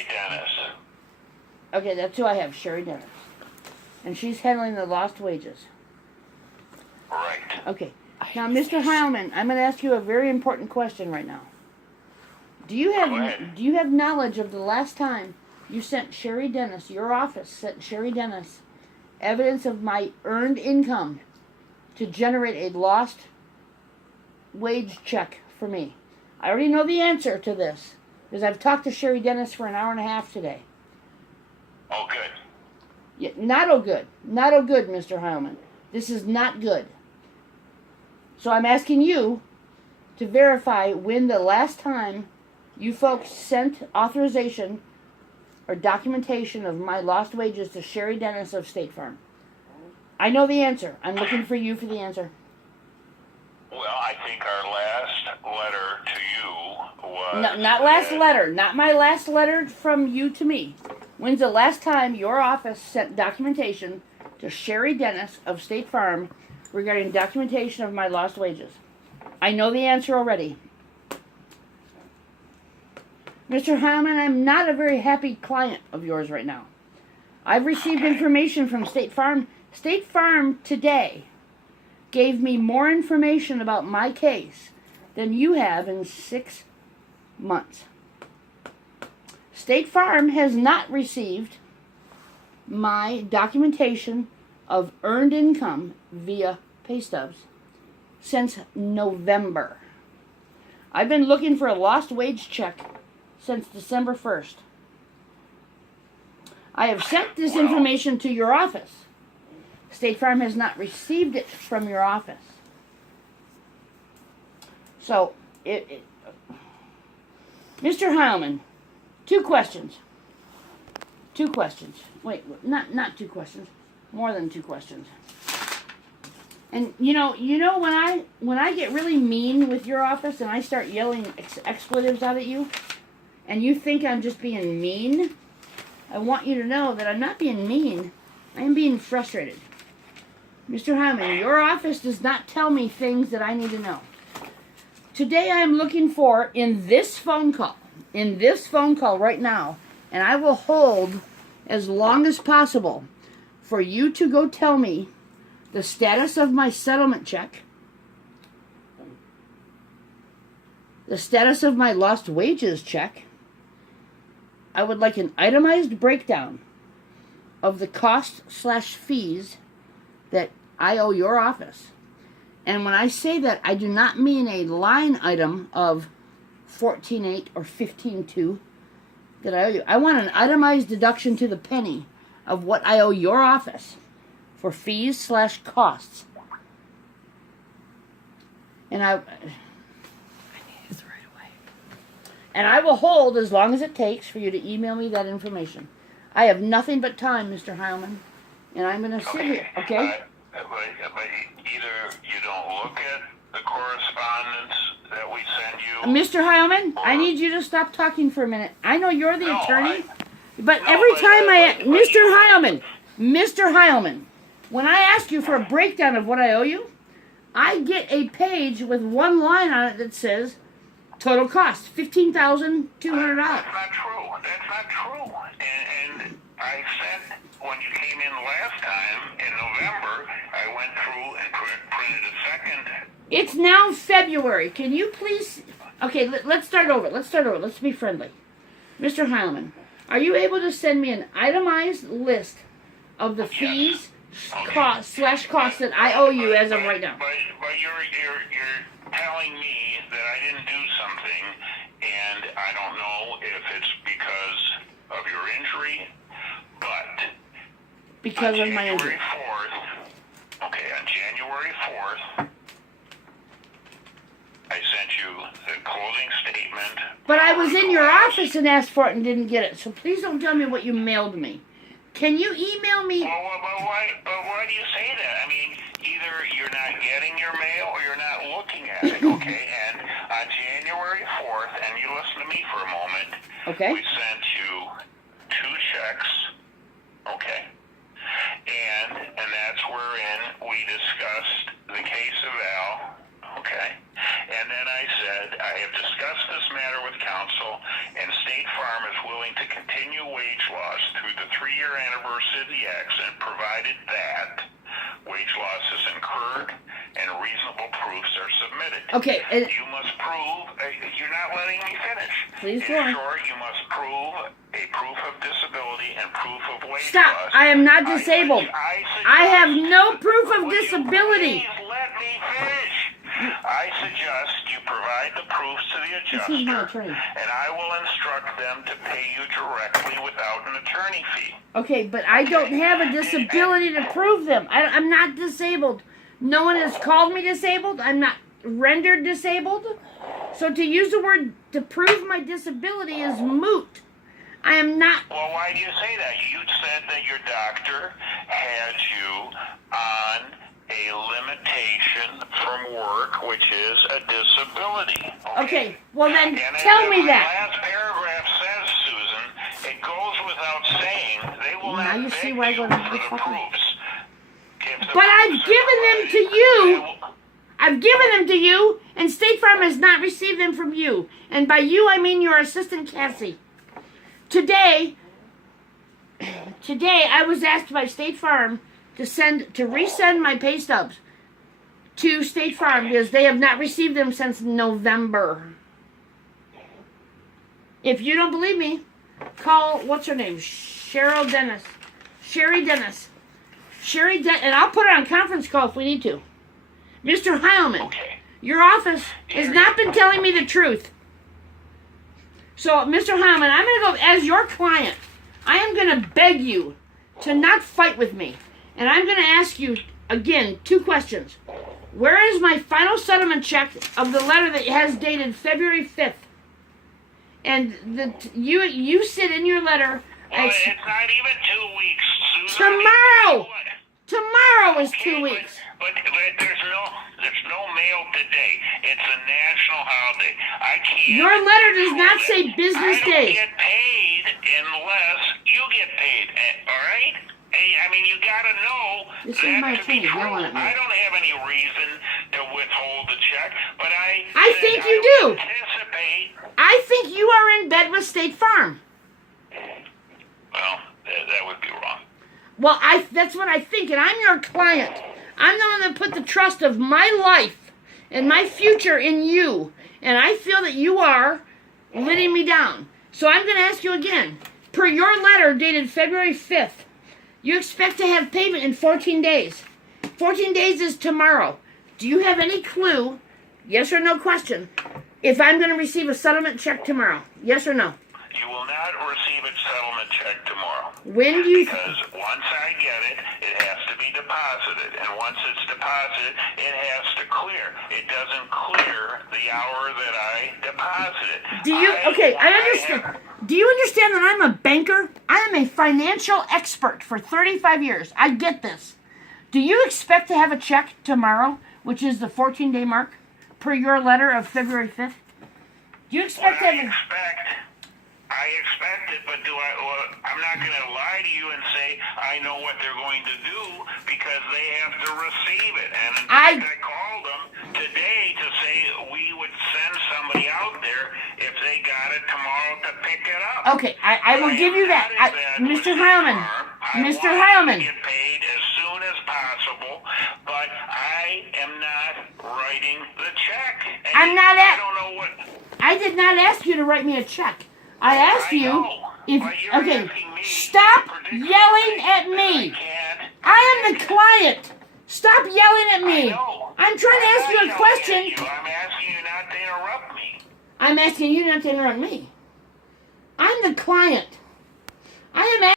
Sherry Dennis. Okay, that's who I have, Sherry Dennis. And she's handling the lost wages. Right. Okay. Now, Mr. Heilman, I'm going to ask you a very important question right now. Do you have knowledge of the last time you sent Sherry Dennis, your office sent Sherry Dennis, evidence of my earned income to generate a lost wage check for me? I already know the answer to this because I've talked to Sherry Dennis for an hour and a half today. Oh, good. Yeah, not oh good. Not oh good, Mr. Heilman. This is not good. So I'm asking you to verify when the last time you folks sent authorization or documentation of my lost wages to Sherry Dennis of State Farm. I know the answer. I'm looking for you for the answer. Well, I think our last letter to you was... No, not last letter. Not my last letter from you to me. When's the last time your office sent documentation to Sherry Dennis of State Farm regarding documentation of my lost wages? I know the answer already. Mr. Heilman, I'm not a very happy client of yours right now. I've received information from State Farm. State Farm today gave me more information about my case than you have in 6 months. State Farm has not received my documentation of earned income via pay stubs since November. I've been looking for a lost wage check since December 1st. I have sent this information to your office. State Farm has not received it from your office. So, Mr. Heilman, 2 questions. 2 questions. Wait, not 2 questions. More than 2 questions. And you know when I get really mean with your office and I start yelling expletives out at you, and you think I'm just being mean, I want you to know that I'm not being mean. I am being frustrated. Mr. Hyman, your office does not tell me things that I need to know. Today I am looking for, in this phone call right now, and I will hold as long as possible for you to go tell me the status of my settlement check, the status of my lost wages check. I would like an itemized breakdown of the cost/fees that I owe your office. And when I say that, I do not mean a line item of $14.8 or $15.2 that I owe you. I want an itemized deduction to the penny of what I owe your office for fees/costs. And I need this right away. And I will hold as long as it takes for you to email me that information. I have nothing but time, Mr. Heilman, and I'm going to sit here, okay? But either you don't look at the correspondence that we send you... Mr. Heilman, I need you to stop talking for a minute. I know you're the attorney, but every time Mr. Heilman, when I ask you for a breakdown of what I owe you, I get a page with one line on it that says total cost, $15,200. That's not true. That's not true. And I said when you came in last time in November, I went through and printed a second. It's now February. Can you please... Okay, let's start over. Let's be friendly. Mr. Heilman, are you able to send me an itemized list of the fees costs that I owe you as of right now? But you're telling me that I didn't do something, and I don't know if it's because of your injury, but because of my injury. On January 4th, I sent you the closing statement. But I was in your office and asked for it and didn't get it, so please don't tell me what you mailed me. Can you email me? Well, why do you say that? I mean, either you're not getting your mail or you're not looking at it, okay? And on January 4th, and you listen to me for a moment, okay, we sent you 2 checks, okay? And that's wherein we discussed the case of Al, okay? And then I said, I have discussed this matter with counsel, and State Farm is willing to continue were submitted. Okay, and You must prove, you're not letting me finish. Please go In on. short, you must prove a proof of disability and proof of wage stop. loss. I am not disabled. I have no proof of Will you disability. Please let me finish. I suggest you provide the proofs to the This is my adjuster, attorney. and I will instruct them to pay you directly without an attorney fee. Okay, but I don't have a disability to prove them. I'm not disabled. No one has called me disabled. I'm not rendered disabled. So to use the word to prove my disability is moot. I am not. Well, why do you say that? You said that your doctor had you on a limitation from work, which is a disability. Okay, well then And tell as me my that. last paragraph says, Susan, it goes without saying they will Now not you see beg why I you go for to the the fucking- proofs. If the But I've proofs are given them to provided, you. they will- I've given them to you, and State Farm has not received them from you. And by you, I mean your assistant Cassie. Today, I was asked by State Farm to resend my pay stubs to State Farm because they have not received them since November. If you don't believe me, call, what's her name? Sherry Dennis. And I'll put her on conference call if we need to. Mr. Heilman, Okay. your office has not been telling me the truth. So, Mr. Heilman, I'm going to go, as your client, I am going to beg you to not fight with me. And I'm going to ask you, again, 2 questions. Where is my final settlement check of the letter that has dated February 5th? And you said in your letter, Well, it's not even 2 weeks, Susan. Tomorrow! What? Tomorrow is Okay, 2 weeks. But there's no mail today. It's a national holiday. I can't. Your letter does not control say that. business I don't days. get paid unless you get paid. All right? Hey, I mean, you gotta know This is that my to be attorney true. yelling at me. I don't have any reason to withhold the check, but I said think you I do. would anticipate. I think you are in bed with State Farm. Well, that would be wrong. Well, that's what I think, and I'm your client. I'm the one that put the trust of my life and my future in you, and I feel that you are letting me down. So I'm going to ask you again. Per your letter dated February 5th, you expect to have payment in 14 days. 14 days is tomorrow. Do you have any clue, yes or no question, if I'm going to receive a settlement check tomorrow? Yes or no? You will not receive a settlement check tomorrow. When do you... Because once I get it, it has to be deposited. And once it's deposited, it has to clear. It doesn't clear the hour that I deposit it. Do you... Okay, I understand. Do you understand that I'm a banker? I am a financial expert for 35 years. I get this. Do you expect to have a check tomorrow, which is the 14-day mark, per your letter of February 5th? Do you expect to have a... I expect it, but I'm not going to lie to you and say I know what they're going to do because they have to receive it. And in fact, I called them today to say we would send somebody out there if they got it tomorrow to pick it up. Okay, I will give you that. Mr. Heilman. Mr. Heilman. I want to get paid as soon as possible, but I am not writing the check. And I'm not I don't know what... I did not ask you to write me a check. I asked you if... but you're Okay, asking me stop to predict yelling something at that me. I I am the client. Stop yelling at me. I know. I'm trying to ask I'm you not a yelling question. at you. I'm asking you not to interrupt me. I'm asking you not to interrupt me. I'm the client. I am